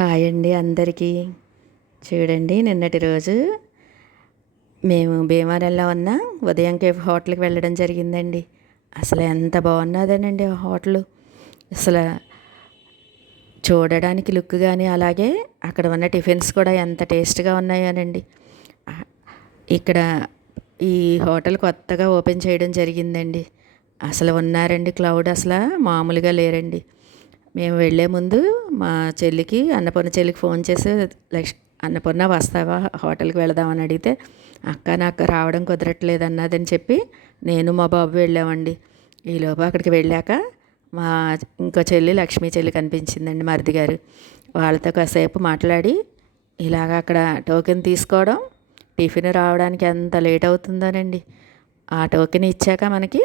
Hi అండి అందరికీ. చూడండి, నిన్నటి రోజు మేము భీమవరంలో ఉన్న ఉదయం కేఫ్ హోటల్కి వెళ్ళడం జరిగిందండి. అసలు ఎంత బాగున్నదేనండి ఆ హోటలు. అసలు చూడడానికి లుక్ కానీ, అలాగే అక్కడ ఉన్న టిఫిన్స్ కూడా ఎంత టేస్ట్గా ఉన్నాయోనండి. ఇక్కడ ఈ హోటల్ కొత్తగా ఓపెన్ చేయడం జరిగిందండి. అసలు ఉన్నారండి క్లౌడ్, అసలు మామూలుగా లేరండి. మేము వెళ్ళే ముందు మా చెల్లికి, అన్నపూర్ణ చెల్లికి ఫోన్ చేసి, అన్నపూర్ణ వస్తావా హోటల్కి వెళదామని అడిగితే, అక్క నాకు రావడం కుదరట్లేదు అన్నదని చెప్పి నేను మా బాబు వెళ్ళామండి. ఈలోపు అక్కడికి వెళ్ళాక మా ఇంకో చెల్లి, లక్ష్మీ చెల్లి కనిపించిందండి, మరిది గారు. వాళ్ళతో కాసేపు మాట్లాడి, ఇలాగ అక్కడ టోకెన్ తీసుకోవడం, టిఫిన్ రావడానికి ఎంత లేట్ అవుతుందోనండి. ఆ టోకెన్ ఇచ్చాక మనకి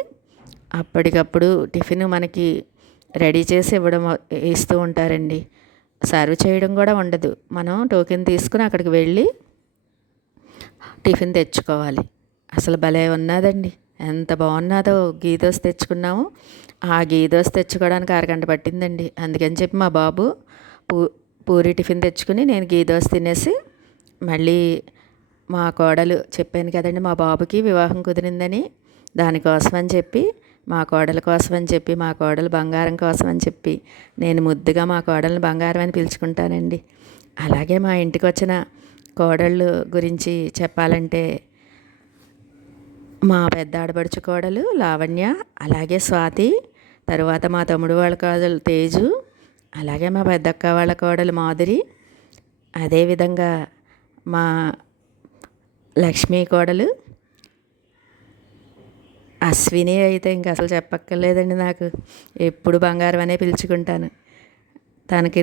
అప్పటికప్పుడు టిఫిన్ మనకి రెడీ చేసి ఇస్తూ ఉంటారండి. సర్వ్ చేయడం కూడా ఉండదు. మనం టోకెన్ తీసుకుని అక్కడికి వెళ్ళి టిఫిన్ తెచ్చుకోవాలి. అసలు భలే ఉన్నదండి, ఎంత బాగున్నదో. గీ దోశ తెచ్చుకున్నాము. ఆ గీ దోశ తెచ్చుకోవడానికి అరగంట పట్టిందండి. అందుకని చెప్పి మా బాబు పూ పూరి టిఫిన్ తెచ్చుకుని, నేను గీ దోశ తినేసి, మళ్ళీ మా కోడలు చెప్పాను కదండి, మా బాబుకి వివాహం కుదిరిందని, దానికోసం అని చెప్పి, మా కోడల కోసం అని చెప్పి, మా కోడలు బంగారం కోసం అని చెప్పి, నేను ముద్దుగా మా కోడల్ని బంగారం అని పిలుచుకుంటానండి. అలాగే మా ఇంటికి వచ్చిన కోడళ్ళు గురించి చెప్పాలంటే, మా పెద్ద ఆడపడుచు కోడలు లావణ్య, అలాగే స్వాతి, తర్వాత మా తమ్ముడు వాళ్ళ కోడలు తేజు, అలాగే మా పెద్దక్క వాళ్ళ కోడలు మాధురి, అదేవిధంగా మా లక్ష్మీ కోడలు అశ్విని అయితే ఇంక అసలు చెప్పక్కర్లేదండి. నాకు ఎప్పుడు బంగారం అనే పిలుచుకుంటాను. తనకి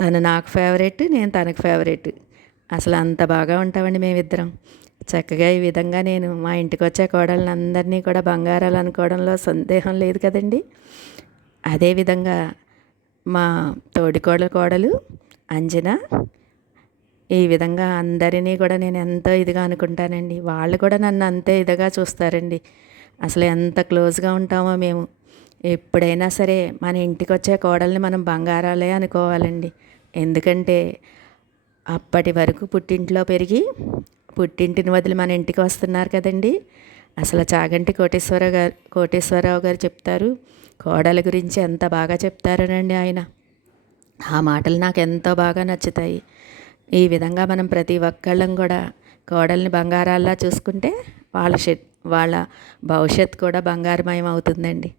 తను నాకు ఫేవరెట్, నేను తనకు ఫేవరెట్. అసలు అంత బాగా ఉంటామండి మేమిద్దరం. చక్కగా ఈ విధంగా నేను మా ఇంటికి వచ్చే కోడళ్ళని అందరినీ కూడా బంగారాలు అనుకోవడంలో సందేహం లేదు కదండి. అదేవిధంగా మా తోడికోడల కోడలు అంజన, ఈ విధంగా అందరినీ కూడా నేను ఎంతో ఇదిగా అనుకుంటానండి. వాళ్ళు కూడా నన్ను అంతే ఇదిగా చూస్తారండి. అసలు ఎంత క్లోజ్గా ఉంటామో మేము. ఎప్పుడైనా సరే మన ఇంటికి వచ్చే కోడల్ని మనం బంగారాలే అనుకోవాలండి. ఎందుకంటే అప్పటి వరకు పుట్టింట్లో పెరిగి పుట్టింటిని వదిలి మన ఇంటికి వస్తున్నారు కదండి. అసలు చాగంటి కోటేశ్వరరావు గారు చెప్తారు, కోడల గురించి ఎంత బాగా చెప్తారనండి ఆయన. ఆ మాటలు నాకు ఎంతో బాగా నచ్చుతాయి. ఈ విధంగా మనం ప్రతి ఒక్కళ్ళం కూడా కోడల్ని బంగారాల్లా చూసుకుంటే వాళ్ళ భవిష్యత్తు కూడా బంగారమయం అవుతుందండి.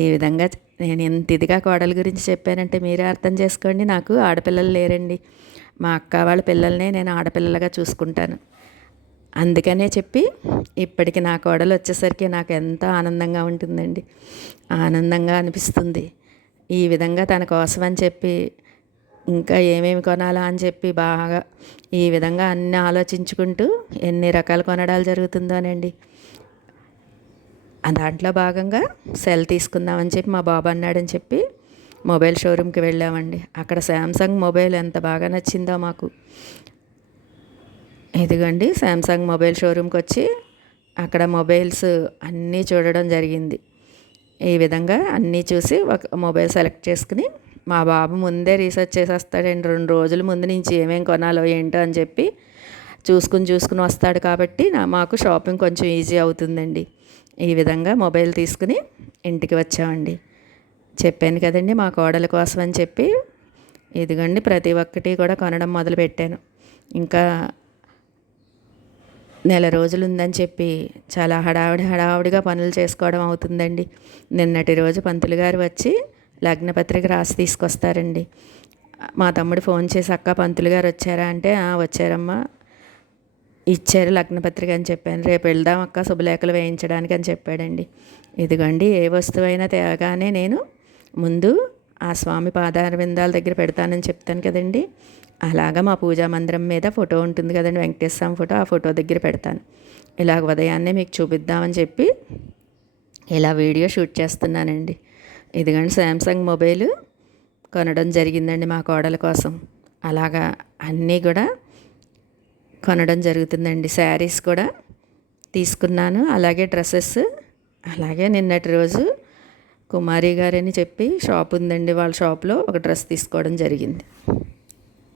ఈ విధంగా నేను ఎంత ఇదిగా కోడల గురించి చెప్పానంటే మీరే అర్థం చేసుకోండి. నాకు ఆడపిల్లలు లేరండి. మా అక్క వాళ్ళ పిల్లల్నే నేను ఆడపిల్లలుగా చూసుకుంటాను. అందుకనే చెప్పి ఇప్పటికి నా కోడలు వచ్చేసరికి నాకు ఎంతో ఆనందంగా ఉంటుందండి, ఆనందంగా అనిపిస్తుంది. ఈ విధంగా తన కోసం అని చెప్పి, ఇంకా ఏమేమి కొనాలా అని చెప్పి బాగా ఈ విధంగా అన్నీ ఆలోచించుకుంటూ ఎన్ని రకాల కొనడాలు జరుగుతుందోనండి. దాంట్లో భాగంగా సెల్ తీసుకుందామని చెప్పి మా బాబు అన్నాడని చెప్పి మొబైల్ షోరూమ్కి వెళ్ళామండి. అక్కడ శాంసంగ్ మొబైల్ ఎంత బాగా నచ్చిందో మాకు. ఇదిగోండి, శాంసంగ్ మొబైల్ షోరూమ్కి వచ్చి అక్కడ మొబైల్స్ అన్నీ చూడడం జరిగింది. ఈ విధంగా అన్నీ చూసి ఒక మొబైల్ సెలెక్ట్ చేసుకుని, మా బాబు ముందే రీసెర్చ్ చేసేస్తాడండి. 2 రోజుల ముందు నుంచి ఏమేమి కొనాలో ఏంటో అని చెప్పి చూసుకుని వస్తాడు. కాబట్టి మాకు షాపింగ్ కొంచెం ఈజీ అవుతుందండి. ఈ విధంగా మొబైల్ తీసుకుని ఇంటికి వచ్చామండి. చెప్పాను కదండి, మా కోడల కోసం అని చెప్పి ఇదిగోండి ప్రతి ఒక్కటి కూడా కొనడం మొదలుపెట్టాను. ఇంకా నెల రోజులు ఉందని చెప్పి చాలా హడావుడిగా పనులు చేసుకోవడం అవుతుందండి. నిన్నటి రోజు పంతులు గారు వచ్చి లగ్నపత్రిక రాసి తీసుకొస్తారండి. మా తమ్ముడు ఫోన్ చేసి, అక్క పంతులు గారు వచ్చారా అంటే, వచ్చారమ్మా, ఇచ్చారు లగ్నపత్రిక అని చెప్పాను. రేపు వెళ్దాం అక్క శుభలేఖలు వేయించడానికి అని చెప్పాడండి. ఇదిగోండి, ఏ వస్తువైనా తేగానే నేను ముందు ఆ స్వామి పాదారవిందాల దగ్గర పెడతానని చెప్తాను కదండి. అలాగా మా పూజా మందిరం మీద ఫోటో ఉంటుంది కదండి, వెంకటేశ్వర స్వామి ఫోటో, ఆ ఫోటో దగ్గర పెడతాను. ఇలాగ ఉదయాన్నే మీకు చూపిద్దామని చెప్పి ఇలా వీడియో షూట్ చేస్తున్నానండి. ఇదిగోండి, శాంసంగ్ మొబైల్ కొనడం జరిగిందండి మా కోడల కోసం. అలాగా అన్నీ కూడా కొనడం జరుగుతుందండి. శారీస్ కూడా తీసుకున్నాను, అలాగే డ్రెస్సెస్, అలాగే నిన్నటి రోజు కుమారి గారని చెప్పి షాప్ ఉందండి, వాళ్ళ షాప్లో ఒక డ్రెస్ తీసుకోవడం జరిగింది.